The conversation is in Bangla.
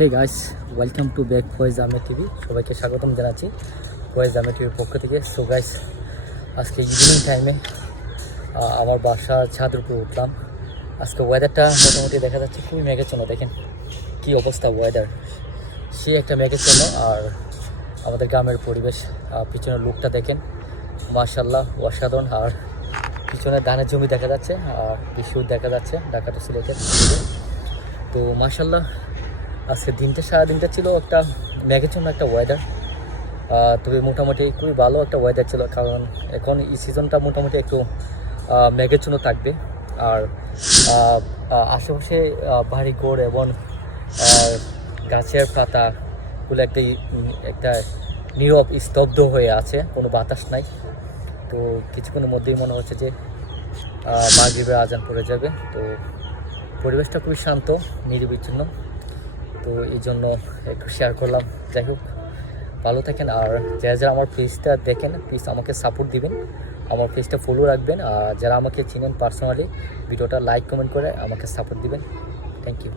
Hey guys, welcome to back Foyez Ahmed TV. সবাইকে স্বাগতম জানাচ্ছি ফয়েজ আহমেদ টিভির পক্ষ থেকে। সো গাইস, আজকে ইভিনিং টাইমে আমার বাসার ছাদের উপরে উঠলাম। আজকে ওয়েদারটা মোটামুটি দেখা যাচ্ছে খুবই মেঘাচ্ছন্ন। দেখেন কি অবস্থা ওয়েদার, সে একটা মেঘাচ্ছন্ন। আর আমাদের গ্রামের পরিবেশ, পিছনের লুকটা দেখেন, মাশাআল্লাহ অসাধারণ। আর পিছনে ধানের জমি দেখা যাচ্ছে, আর বিশুর দেখা যাচ্ছে, ঢাকা টু সিলেটের। তো মাশাআল্লাহ, আজকে সারাদিনটা ছিল একটা মেঘাচ্ছন্ন একটা ওয়েদার। তবে মোটামুটি খুবই ভালো একটা ওয়েদার ছিল, কারণ এখন এই সিজনটা মোটামুটি একটু মেঘাচ্ছন্ন থাকবে। আর আশেপাশে বাড়িঘর এবং গাছের পাতাগুলো একটা নীরব স্তব্ধ হয়ে আছে, কোনো বাতাস নাই। তো কিছুক্ষণের মধ্যেই মনে হচ্ছে যে মাগরিবের আজান পড়ে যাবে। তো পরিবেশটা খুবই শান্ত, নিরবিচ্ছিন্ন। তো এই জন্য একটু শেয়ার করলাম। যাই হোক, ভালো থাকেন। আর যারা আমার পেজটা দেখেন, প্লিজ আমাকে সাপোর্ট দিবেন, আমার পেজটা ফলো রাখবেন। আর যারা আমাকে চিনেন পার্সোনালি, ভিডিওটা লাইক কমেন্ট করে আমাকে সাপোর্ট দিবেন। Thank you.